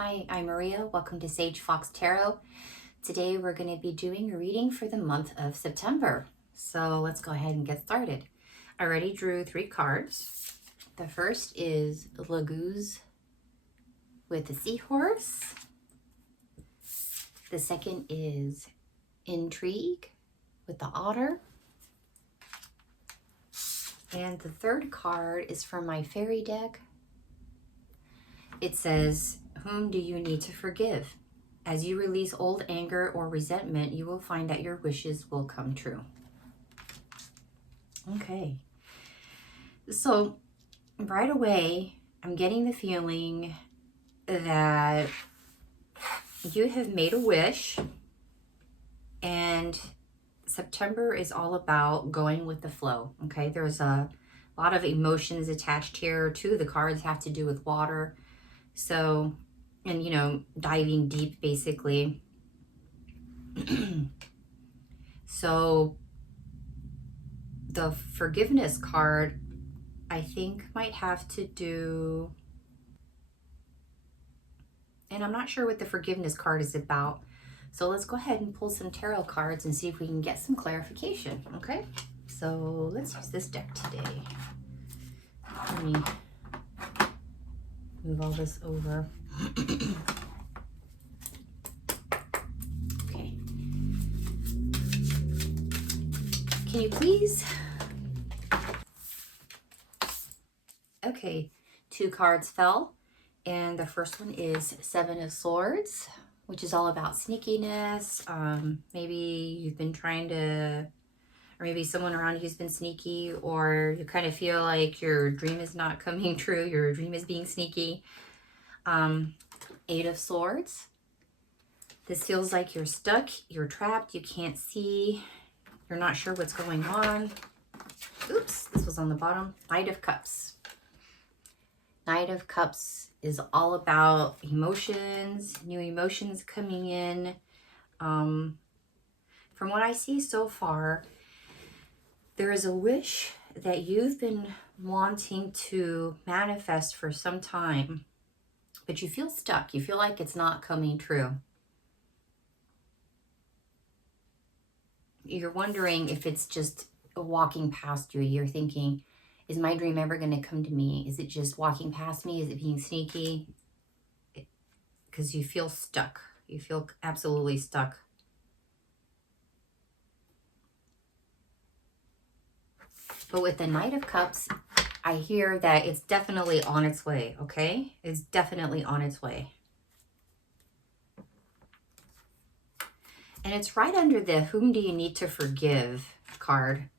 Hi, I'm Maria. Welcome to Sage Fox Tarot. Today we're going to be doing a reading for the month of September. So let's go ahead and get started. I already drew 3 cards. The first is Lagoose with the seahorse. The second is Intrigue with the otter. And the third card is from my fairy deck. It says, whom do you need to forgive? As you release old anger or resentment, you will find that your wishes will come true. Okay. So right away, I'm getting the feeling that you have made a wish, and September is all about going with the flow. Okay. There's a lot of emotions attached here. 2 of the cards have to do with water. So, and you know, diving deep basically. So the forgiveness card, I think, might have to do, and I'm not sure what the forgiveness card is about. So let's go ahead and pull some tarot cards and see if we can get some clarification, okay? So let's use this deck today. Let me move all this over. Okay. Can you please? Okay, 2 cards fell, and the first one is 7 of Swords, which is all about sneakiness. Maybe you've been trying to, or maybe someone around you's been sneaky, or you kind of feel like your dream is not coming true, your dream is being sneaky. 8 of Swords. This feels like you're stuck, you're trapped, you can't see, you're not sure what's going on. Oops, this was on the bottom. Knight of Cups. Knight of Cups is all about emotions, new emotions coming in. From what I see so far, there is a wish that you've been wanting to manifest for some time, but you feel stuck. You feel like it's not coming true. You're wondering if it's just walking past you. You're thinking, is my dream ever going to come to me? Is it just walking past me? Is it being sneaky? Because you feel stuck. You feel absolutely stuck. But with the Knight of Cups, I hear that it's definitely on its way, okay? It's definitely on its way. And it's right under the whom do you need to forgive card,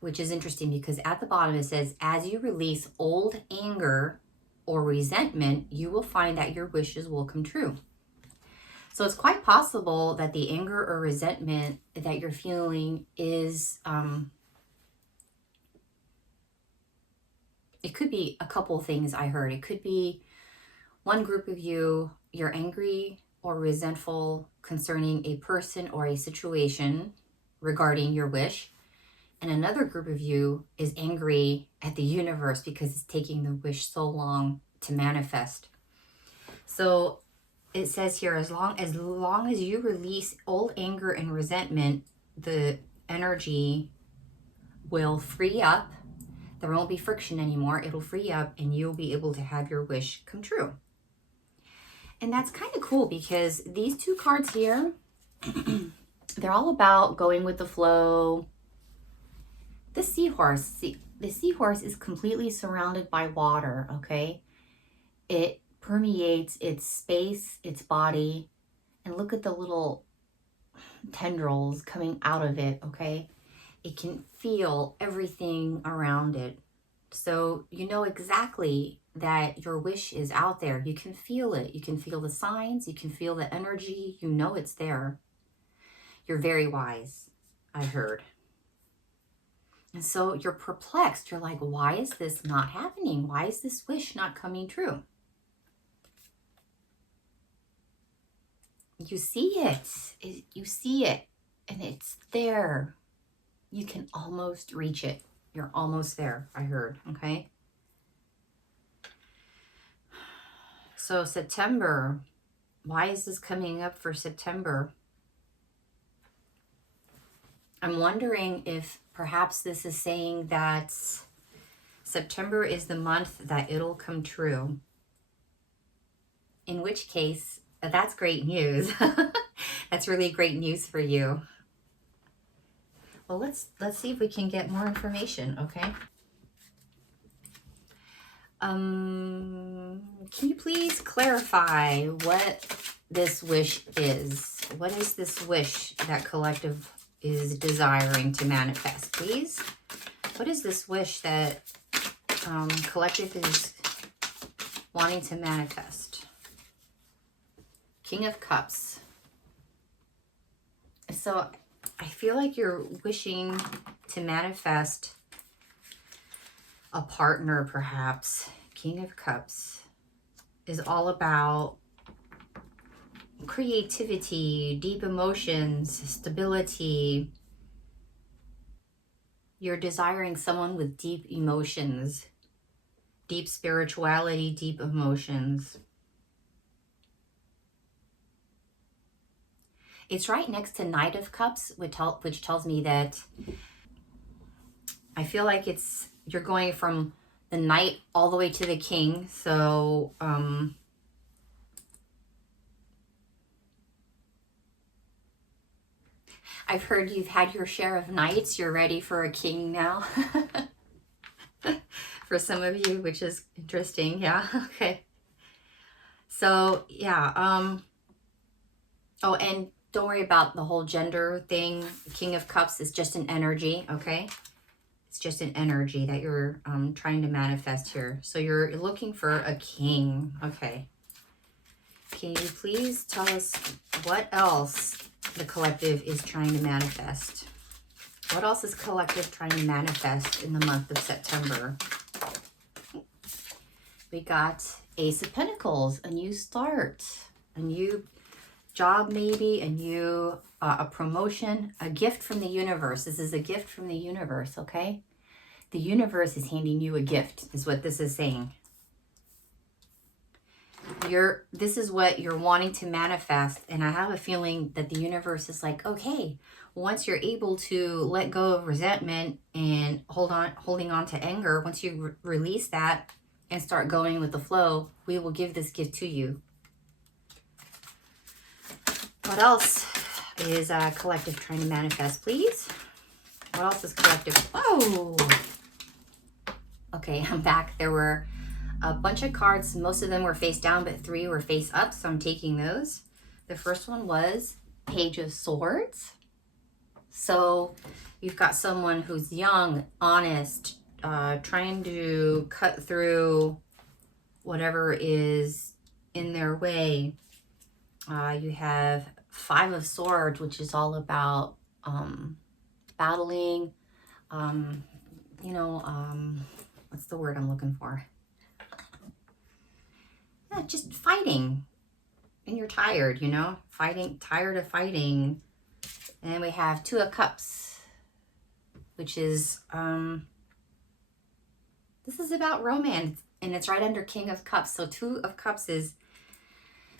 which is interesting because at the bottom it says, as you release old anger or resentment, you will find that your wishes will come true. So it's quite possible that the anger or resentment that you're feeling is, it could be a couple of things I heard. It could be one group of you, you're angry or resentful concerning a person or a situation regarding your wish. And another group of you is angry at the universe because it's taking the wish so long to manifest. So it says here, as long as you release old anger and resentment, the energy will free up. There won't be friction anymore. It'll free up and you'll be able to have your wish come true. And that's kind of cool because these 2 cards here, they're all about going with the flow. The seahorse, the seahorse is completely surrounded by water, okay? It permeates its space, its body, and look at the little tendrils coming out of it, okay? It can feel everything around it. So you know exactly that your wish is out there. You can feel it. You can feel the signs. You can feel the energy. You know it's there. You're very wise, I heard. And so you're perplexed. You're like, why is this not happening? Why is this wish not coming true? You see it. You see it. And it's there. You can almost reach it. You're almost there, I heard, okay? So September, Why is this coming up for September? I'm wondering if perhaps this is saying that September is the month that it'll come true. In which case, that's great news. That's really great news for you. Well, let's see if we can get more information, okay? Can you please clarify what this wish is? What is this wish that collective is desiring to manifest, please? What is this wish that collective is wanting to manifest? King of Cups. So I feel like you're wishing to manifest a partner, perhaps. King of Cups is all about creativity, deep emotions, stability. You're desiring someone with deep emotions, deep spirituality, deep emotions. It's right next to Knight of Cups, which tells me that I feel like you're going from the Knight all the way to the King. So, I've heard you've had your share of Knights. You're ready for a King now. For some of you, which is interesting. Yeah, okay. So, yeah. Oh, and don't worry about the whole gender thing. King of Cups is just an energy, okay? It's just an energy that you're trying to manifest here. So you're looking for a king, okay? Can you please tell us what else the collective is trying to manifest? What else is collective trying to manifest in the month of September? We got Ace of Pentacles, a new start, a new job maybe, a promotion, a gift from the universe. This is a gift from the universe, okay? The universe is handing you a gift, is what this is saying. This is what you're wanting to manifest, and I have a feeling that the universe is like, okay, once you're able to let go of resentment and holding on to anger, once you release that and start going with the flow, we will give this gift to you. What else is collective trying to manifest, please? What else is collective? Oh, okay, I'm back. There were a bunch of cards. Most of them were face down, but 3 were face up, so I'm taking those. The first one was Page of Swords. So you've got someone who's young, honest, trying to cut through whatever is in their way. You have 5 of Swords, which is all about battling, what's the word I'm looking for? Yeah, just fighting. And you're tired, tired of fighting. And then we have 2 of Cups, which is, this is about romance, and it's right under King of Cups. So 2 of Cups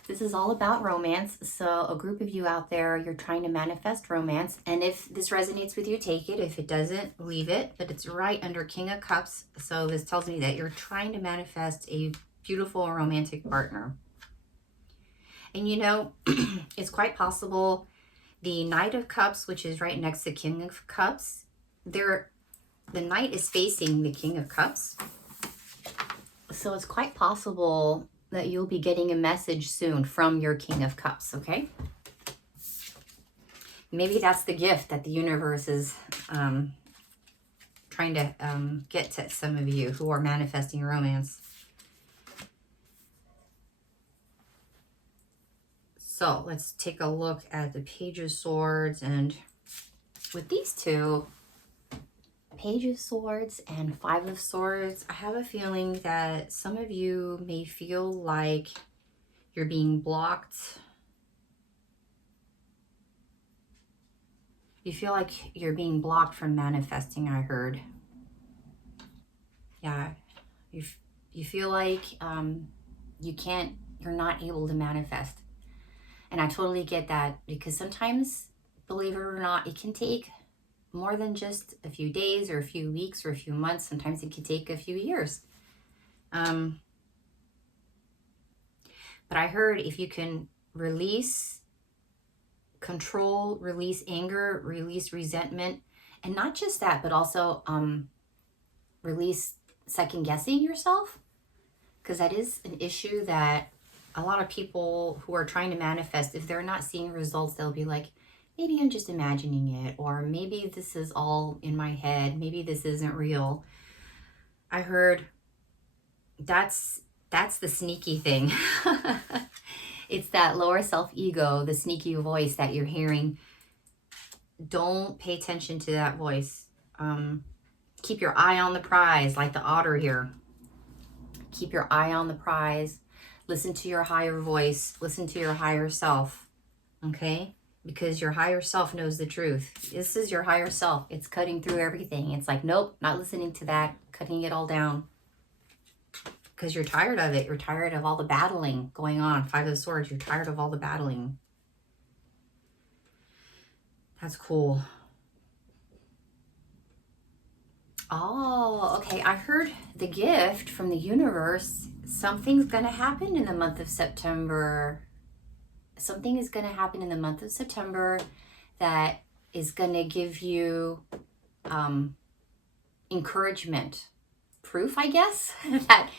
this is all about romance. So a group of you out there, you're trying to manifest romance. And if this resonates with you, take it. If it doesn't, leave it. But it's right under King of Cups. So this tells me that you're trying to manifest a beautiful romantic partner. And it's quite possible the Knight of Cups, which is right next to King of Cups, the Knight is facing the King of Cups. So it's quite possible that you'll be getting a message soon from your King of Cups, okay? Maybe that's the gift that the universe is trying to get to some of you who are manifesting romance. So let's take a look at the Page of Swords, and with these 2, Page of Swords and 5 of Swords, I have a feeling that some of you may feel like you're being blocked. You feel like you're being blocked from manifesting, I heard. Yeah, you feel like you're not able to manifest. And I totally get that, because sometimes, believe it or not, it can take more than just a few days or a few weeks or a few months. Sometimes it can take a few years. But I heard if you can release control, release anger, release resentment, and not just that, but also release second guessing yourself, because that is an issue that a lot of people who are trying to manifest, if they're not seeing results, they'll be like, maybe I'm just imagining it, or maybe this is all in my head, maybe this isn't real. I heard that's the sneaky thing. It's that lower self-ego, the sneaky voice that you're hearing. Don't pay attention to that voice. Keep your eye on the prize, like the otter here. Keep your eye on the prize. Listen to your higher voice. Listen to your higher self. Okay? Because your higher self knows the truth. This is your higher self. It's cutting through everything. It's like, nope, not listening to that. Cutting it all down. Because you're tired of it. You're tired of all the battling going on. Five of Swords. You're tired of all the battling. That's cool. Oh, okay. I heard the gift from the universe. Something's going to happen in the month of September. Something is going to happen in the month of September that is going to give you encouragement. Proof, I guess, that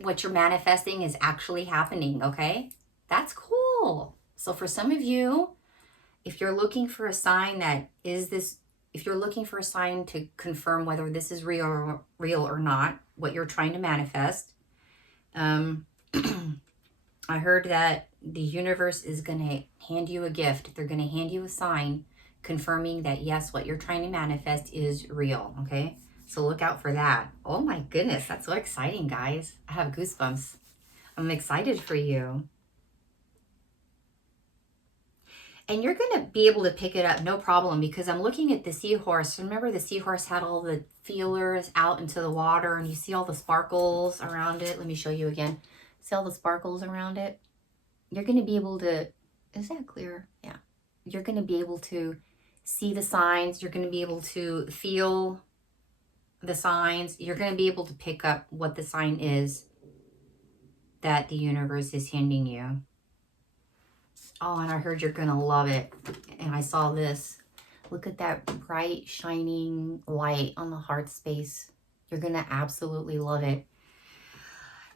what you're manifesting is actually happening, okay? That's cool. So for some of you, if you're looking for a sign if you're looking for a sign to confirm whether this is real or not, what you're trying to manifest, I heard that the universe is going to hand you a gift. They're going to hand you a sign confirming that, yes, what you're trying to manifest is real, okay? So look out for that. Oh my goodness, that's so exciting, guys. I have goosebumps. I'm excited for you. And you're going to be able to pick it up, no problem, because I'm looking at the seahorse. Remember the seahorse had all the feelers out into the water, and you see all the sparkles around it. Let me show you again. See all the sparkles around it? You're going to be able to, is that clear? Yeah. You're going to be able to see the signs. You're going to be able to feel the signs. You're going to be able to pick up what the sign is that the universe is handing you. Oh, and I heard you're going to love it. And I saw this. Look at that bright, shining light on the heart space. You're going to absolutely love it.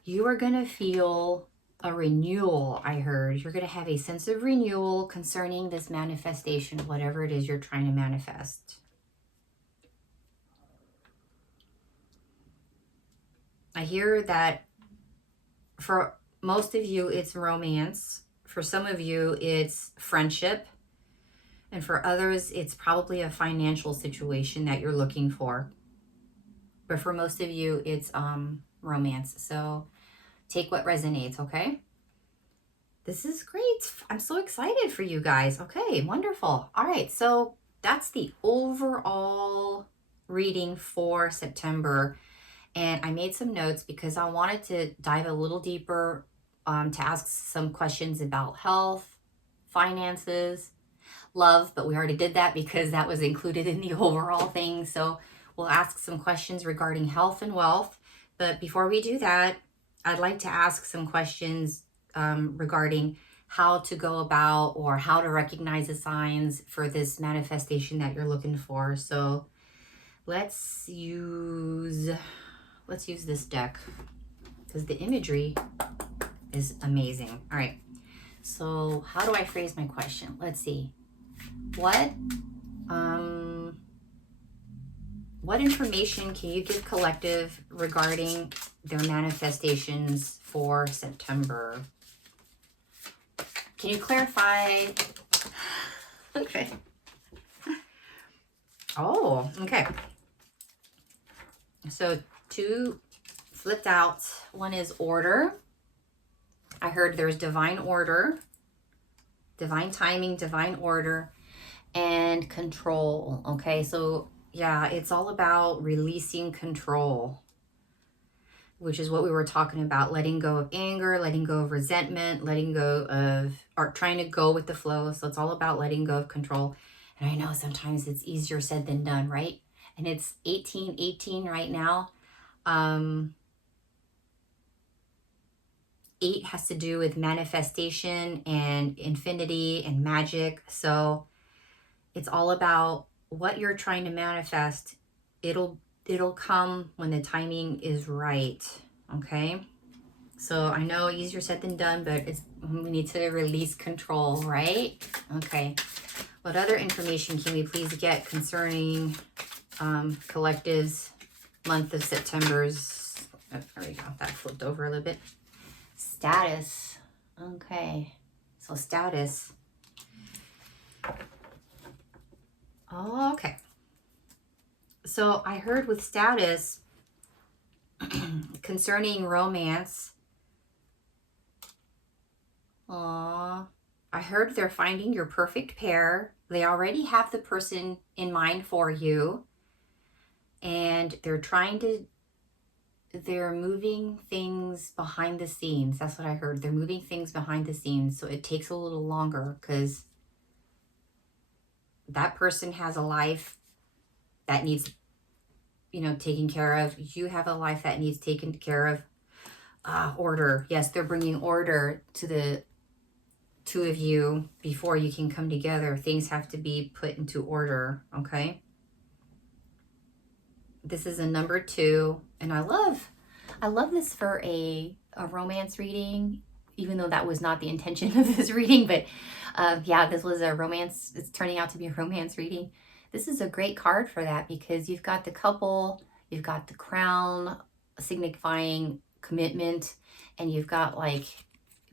You are going to feel a renewal, I heard. You're going to have a sense of renewal concerning this manifestation, whatever it is you're trying to manifest. I hear that for most of you, it's romance. For some of you, it's friendship. And for others, it's probably a financial situation that you're looking for. But for most of you, it's romance. So take what resonates, okay? This is great. I'm so excited for you guys. Okay, wonderful. All right, so that's the overall reading for September. And I made some notes because I wanted to dive a little deeper to ask some questions about health, finances, love, but we already did that because that was included in the overall thing. So we'll ask some questions regarding health and wealth. But before we do that, I'd like to ask some questions regarding how to go about or how to recognize the signs for this manifestation that you're looking for. So let's use this deck because the imagery is amazing. All right. So how do I phrase my question? Let's see. What information can you give collective regarding their manifestations for September? Can you clarify? Okay. Oh, okay. So 2 flipped out. One is order. I heard there's divine order, divine timing, divine order, and control. Okay, so yeah, it's all about releasing control. which is what we were talking about, letting go of anger, letting go of resentment, letting go of, or trying to go with the flow. So it's all about letting go of control. And I know sometimes it's easier said than done, right? And it's 1818 right now. 8 has to do with manifestation and infinity and magic. So it's all about what you're trying to manifest. It'll come when the timing is right. Okay. So I know easier said than done, but we need to release control, right? Okay. What other information can we please get concerning collectives month of September's? Oh, there we go. That flipped over a little bit. Status. Okay. So status. Oh, okay. So I heard with status concerning romance. Aww. I heard they're finding your perfect pair. They already have the person in mind for you. And they're moving things behind the scenes. That's what I heard. They're moving things behind the scenes. So it takes a little longer because that person has a life that needs, taken care of. You have a life that needs taken care of. Order. Yes, they're bringing order to the two of you before you can come together. Things have to be put into order, okay? This is a number 2, and I love this for a romance reading, even though that was not the intention of this reading, but yeah, this was a romance. It's turning out to be a romance reading. This is a great card for that because you've got the couple, you've got the crown signifying commitment, and you've got like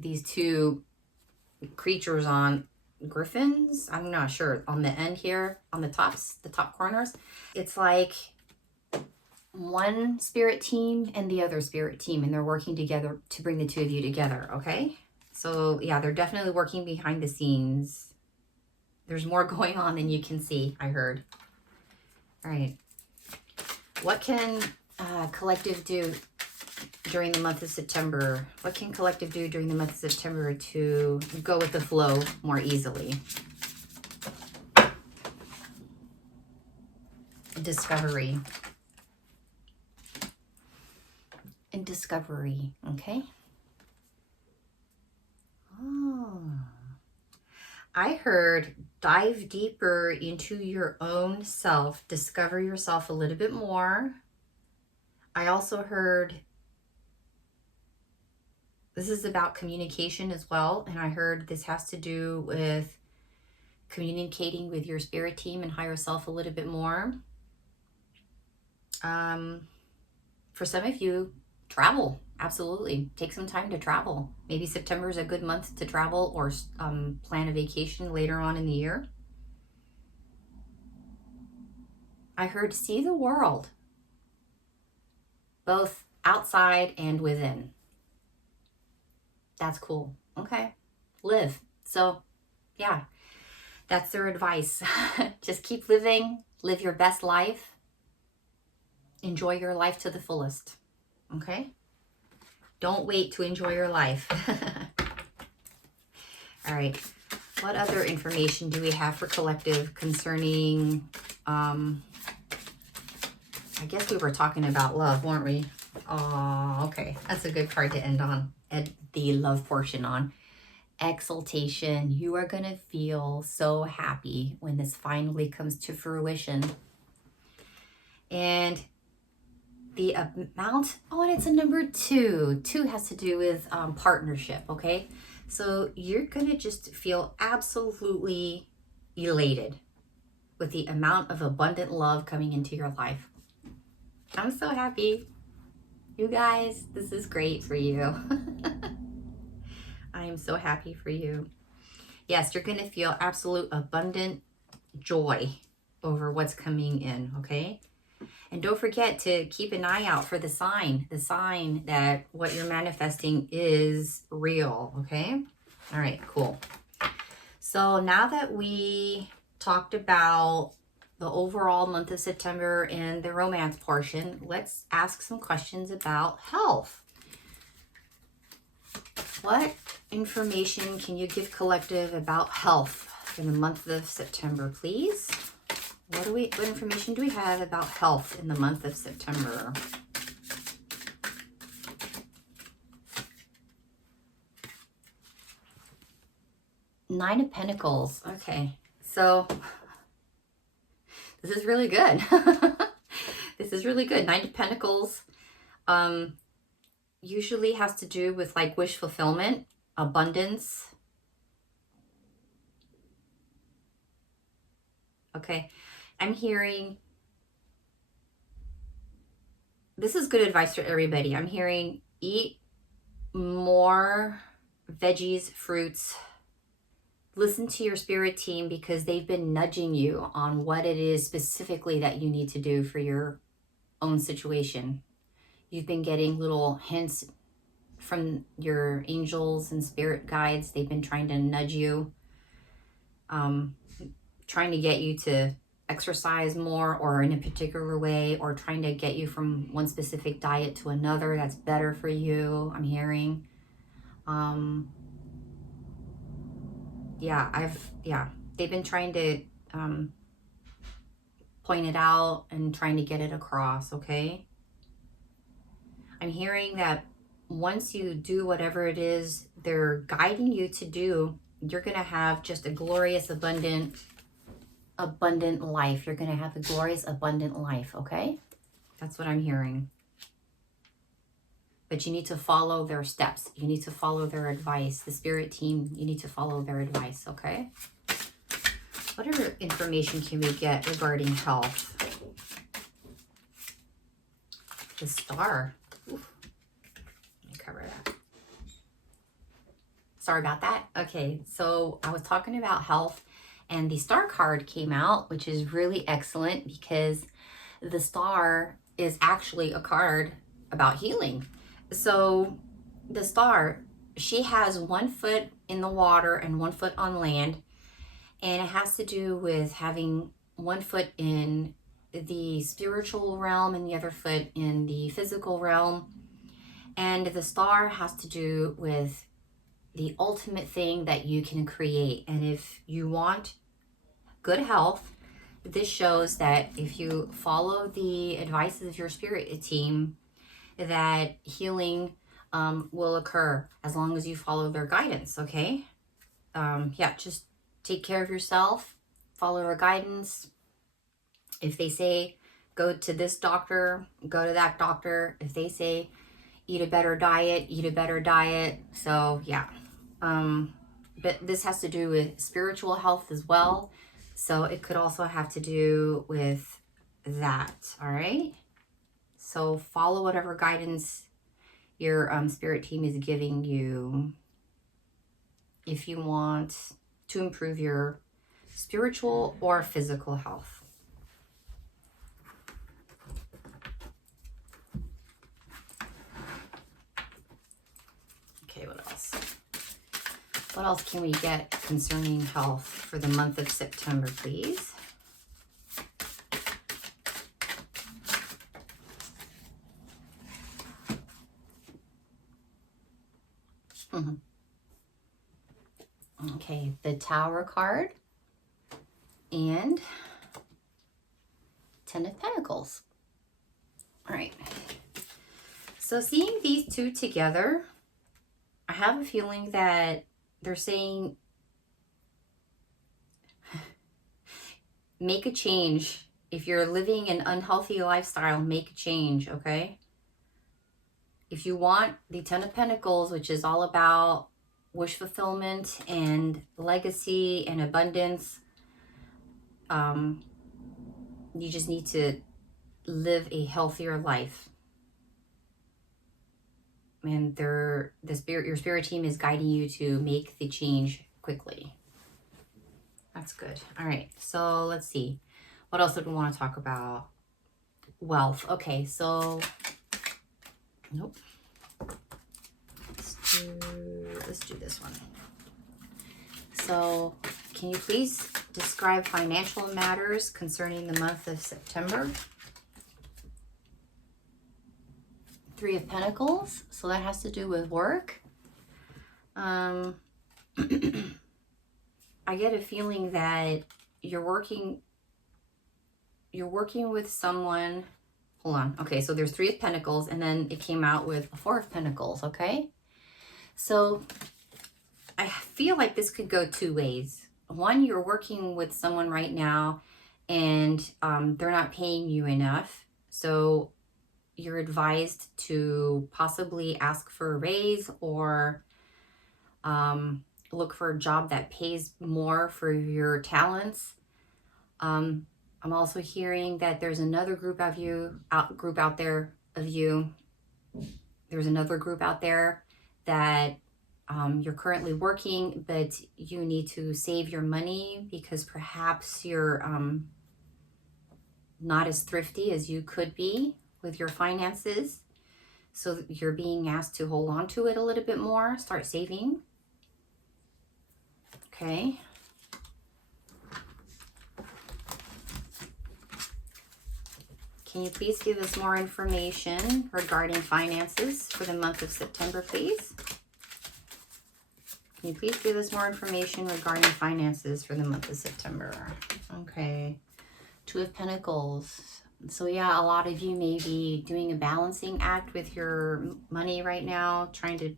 these 2 creatures on griffins. I'm not sure on the end here, on the top corners. It's like one spirit team and the other spirit team, and they're working together to bring the 2 of you together. Okay. So yeah, they're definitely working behind the scenes. There's more going on than you can see, I heard. All right. What can collective do during the month of September? What can collective do during the month of September to go with the flow more easily? Discovery. And discovery, okay? Oh. I heard dive deeper into your own self, discover yourself a little bit more. I also heard this is about communication as well, and I heard this has to do with communicating with your spirit team and higher self a little bit more. For some of you, travel. Absolutely. Take some time to travel. Maybe September is a good month to travel or plan a vacation later on in the year. I heard see the world, both outside and within. That's cool. Okay. Live. So yeah, that's their advice. Just keep living, live your best life. Enjoy your life to the fullest. Okay? Don't wait to enjoy your life. All right. What other information do we have for collective concerning, I guess we were talking about love, weren't we? Oh, okay. That's a good card to end on, the love portion on. Exaltation. You are going to feel so happy when this finally comes to fruition. And the amount, and it's a number 2. 2 has to do with partnership, okay? So you're gonna just feel absolutely elated with the amount of abundant love coming into your life. I'm so happy. You guys, this is great for you. I am so happy for you. Yes, you're gonna feel absolute abundant joy over what's coming in, okay? And don't forget to keep an eye out for the sign that what you're manifesting is real, okay? All right, cool. So now that we talked about the overall month of September and the romance portion, let's ask some questions about health. What information can you give collective about health for the month of September, please? What information do we have about health in the month of September? Nine of Pentacles. Okay, so this is really good. This is really good. Nine of Pentacles usually has to do with like wish fulfillment, abundance. Okay, I'm hearing, this is good advice for everybody. I'm hearing eat more veggies, fruits. Listen to your spirit team because they've been nudging you on what it is specifically that you need to do for your own situation. You've been getting little hints from your angels and spirit guides. They've been trying to nudge you, trying to get you to exercise more or in a particular way, or trying to get you from one specific diet to another that's better for you, I'm hearing. They've been trying to point it out and trying to get it across, okay? I'm hearing that once you do whatever it is they're guiding you to do, you're going to have just a glorious, abundant life. You're going to have a glorious, abundant life, okay? That's what I'm hearing. But you need to follow their steps. You need to follow their advice. The spirit team, you need to follow their advice, okay? What other information can we get regarding health? The Star. Oof. Let me cover that. Sorry about that. Okay, so I was talking about health and the Star card came out, which is really excellent because the Star is actually a card about healing. So the Star, she has 1 foot in the water and 1 foot on land. And it has to do with having 1 foot in the spiritual realm and the other foot in the physical realm. And the Star has to do with the ultimate thing that you can create. And if you want good health, this shows that if you follow the advice of your spirit team, that healing will occur as long as you follow their guidance, okay? Just take care of yourself, follow their guidance. If they say go to this doctor, go to that doctor. If they say eat a better diet, eat a better diet. So yeah, but this has to do with spiritual health as well. So it could also have to do with that, all right? So follow whatever guidance your spirit team is giving you if you want to improve your spiritual or physical health. Okay, what else? What else can we get concerning health for the month of September, please? Okay, the Tower card and 10 of Pentacles. All right. So seeing these two together, I have a feeling that they're saying make a change. If you're living an unhealthy lifestyle, make a change, okay? If you want the 10 of Pentacles, which is all about wish fulfillment and legacy and abundance, you just need to live a healthier life. And your spirit team is guiding you to make the change quickly. That's good. All right, so let's see. What else do we want to talk about? Wealth. Okay, so nope. Let's do this one. So can you please Describe financial matters concerning the month of September. Three of Pentacles, so that has to do with work. I get a feeling that you're working with someone. Hold on. Okay, so there's Three of Pentacles, and then it came out with a Four of Pentacles, okay? So I feel like this could go two ways. One, you're working with someone right now, and they're not paying you enough. So you're advised to possibly ask for a raise or look for a job that pays more for your talents. I'm also hearing that there's another group of you, out there of you. There's another group out there that you're currently working, but you need to save your money because perhaps you're not as thrifty as you could be with your finances. So you're being asked to hold on to it a little bit more, start saving. Okay. Can you please give us more information regarding finances for the month of September, please? Can you please give us more information regarding finances for the month of September? Okay. Two of Pentacles. So yeah, a lot of you may be doing a balancing act with your money right now, trying to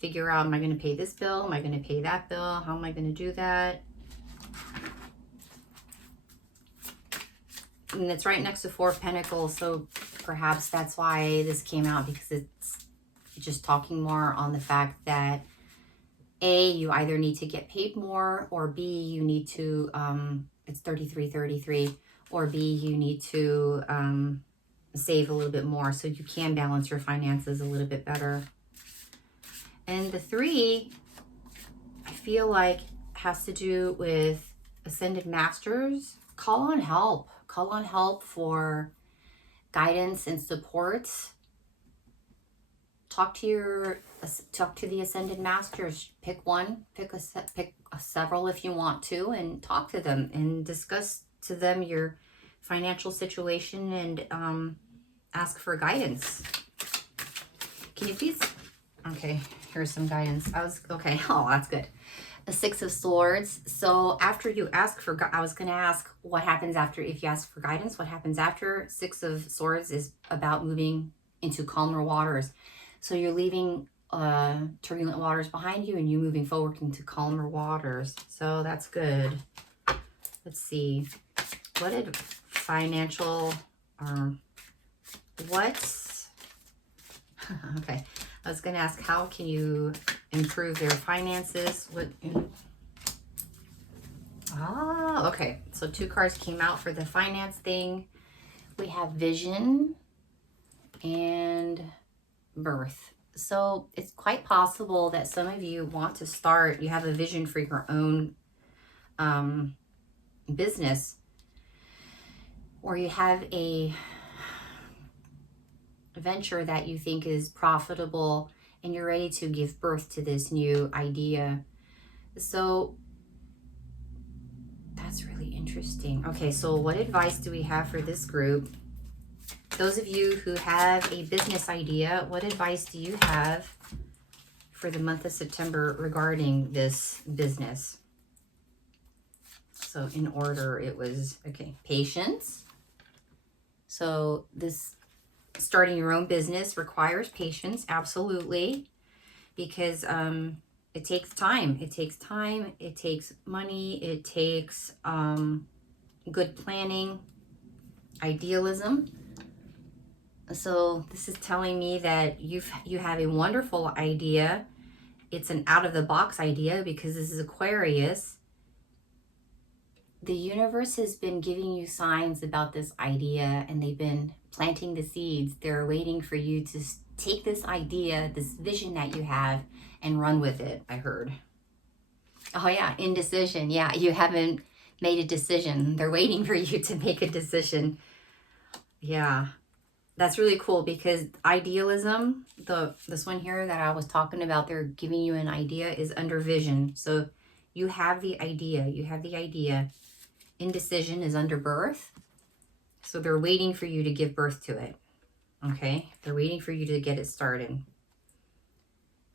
figure out, am I going to pay this bill? Am I going to pay that bill? How am I going to do that? And it's right next to Four of Pentacles, so perhaps that's why this came out, because it's just talking more on the fact that A, you either need to get paid more, or B, you need to, it's 3333, or B, you need to save a little bit more so you can balance your finances a little bit better. And the three, I feel like, has to do with Ascended Masters. Call on help. Call on help for guidance and support. Talk to the Ascended Masters. Pick one, pick several if you want to, and talk to them and discuss to them your financial situation and ask for guidance. Can you please? Okay, here's some guidance. Okay. Oh, that's good. The Six of Swords. So after you ask for, I was going to ask what happens after, if you ask for guidance, what happens after. Six of Swords is about moving into calmer waters. So you're leaving turbulent waters behind you and you're moving forward into calmer waters. So that's good. Let's see. What did financial, okay. I was going to ask, how can you improve their finances? Okay. So two cards came out for the finance thing. We have vision and birth. So it's quite possible that some of you want to start, you have a vision for your own business, or you have a venture that you think is profitable and you're ready to give birth to this new idea. So that's really interesting. Okay, so what advice do we have for this group? Those of you who have a business idea, what advice do you have for the month of September regarding this business? So in order, it was, okay, patience. So this starting your own business requires patience, absolutely, because it takes time. It takes time, it takes money, it takes good planning, idealism. So this is telling me that you have a wonderful idea. It's an out-of-the-box idea because this is Aquarius. The universe has been giving you signs about this idea, and they've been planting the seeds. They're waiting for you to take this idea, this vision that you have, and run with it, I heard. Oh yeah, indecision. Yeah, you haven't made a decision. They're waiting for you to make a decision. Yeah, that's really cool, because idealism, this one here that I was talking about, they're giving you an idea, is under vision. So You have the idea. You have the idea. Indecision is under birth. So they're waiting for you to give birth to it. Okay? They're waiting for you to get it started.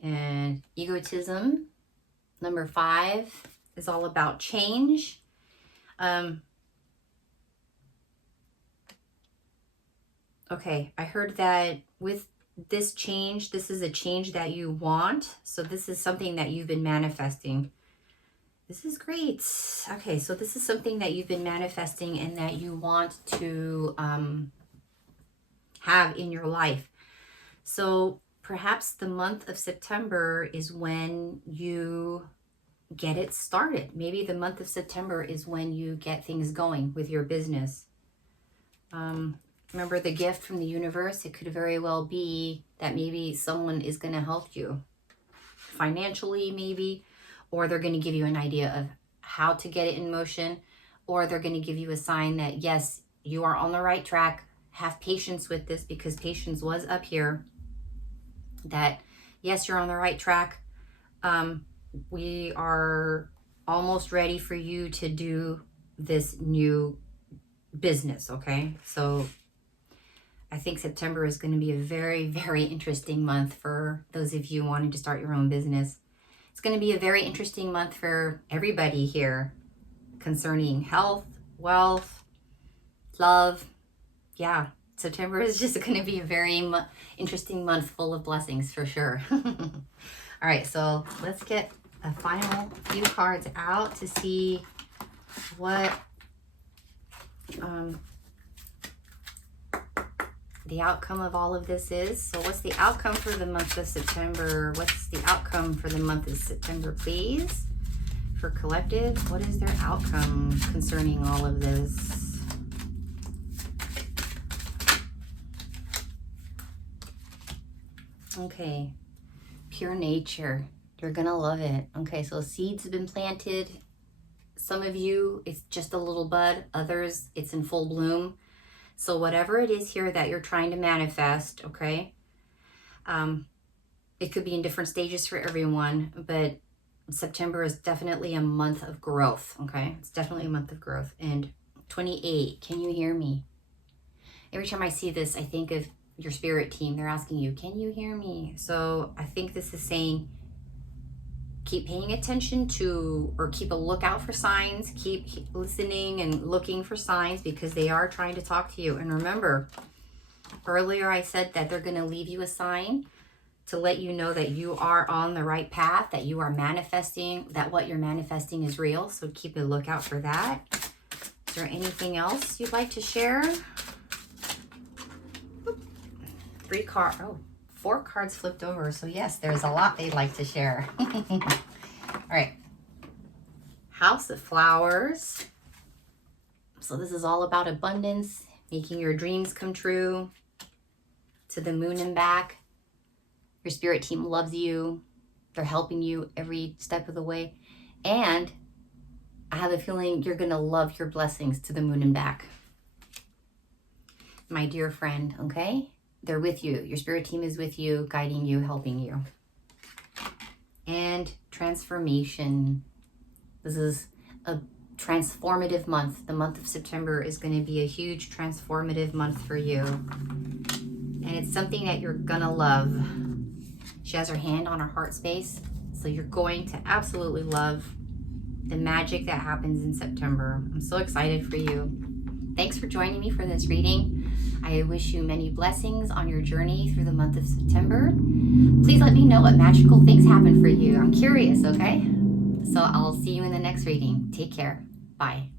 And egotism, number 5, is all about change. Okay, I heard that with this change, this is a change that you want. So this is something that you've been manifesting. This is great. Okay, so this is something that you've been manifesting and that you want to have in your life. So perhaps the month of September is when you get it started. Maybe the month of September is when you get things going with your business. Remember the gift from the universe? It could very well be that maybe someone is going to help you financially, maybe, or they're going to give you an idea of how to get it in motion, or they're going to give you a sign that, yes, you are on the right track. Have patience with this, because patience was up here. That, yes, you're on the right track. We are almost ready for you to do this new business, okay? So I think September is going to be a very, very interesting month for those of you wanting to start your own business. It's going to be a very interesting month for everybody here concerning health, wealth, love. Yeah, September is just going to be a very interesting month full of blessings for sure. All right, so let's get a final few cards out to see what the outcome of all of this is. So what's the outcome for the month of September? What's the outcome for the month of September, please? For collective, what is their outcome concerning all of this? Okay, pure nature. You're gonna love it. Okay, so seeds have been planted. Some of you, it's just a little bud. Others, it's in full bloom. So whatever it is here that you're trying to manifest, okay, it could be in different stages for everyone, but September is definitely a month of growth, okay? It's definitely a month of growth. And 28, can you hear me? Every time I see this, I think of your spirit team. They're asking you, can you hear me? So I think this is saying, keep paying attention to, or keep a lookout for signs, keep listening and looking for signs, because they are trying to talk to you. And remember, earlier I said that they're going to leave you a sign to let you know that you are on the right path, that you are manifesting, that what you're manifesting is real. So keep a lookout for that. Is there anything else you'd like to share? 4 cards flipped over. So yes, there's a lot they'd like to share. All right. House of Flowers. So this is all about abundance, making your dreams come true. To the moon and back. Your spirit team loves you. They're helping you every step of the way. And I have a feeling you're going to love your blessings to the moon and back. My dear friend, okay? They're with you. Your spirit team is with you, guiding you, helping you. And transformation. This is a transformative month. The month of September is going to be a huge transformative month for you. And it's something that you're going to love. She has her hand on her heart space. So you're going to absolutely love the magic that happens in September. I'm so excited for you. Thanks for joining me for this reading. I wish you many blessings on your journey through the month of September. Please let me know what magical things happen for you. I'm curious, okay? So I'll see you in the next reading. Take care. Bye.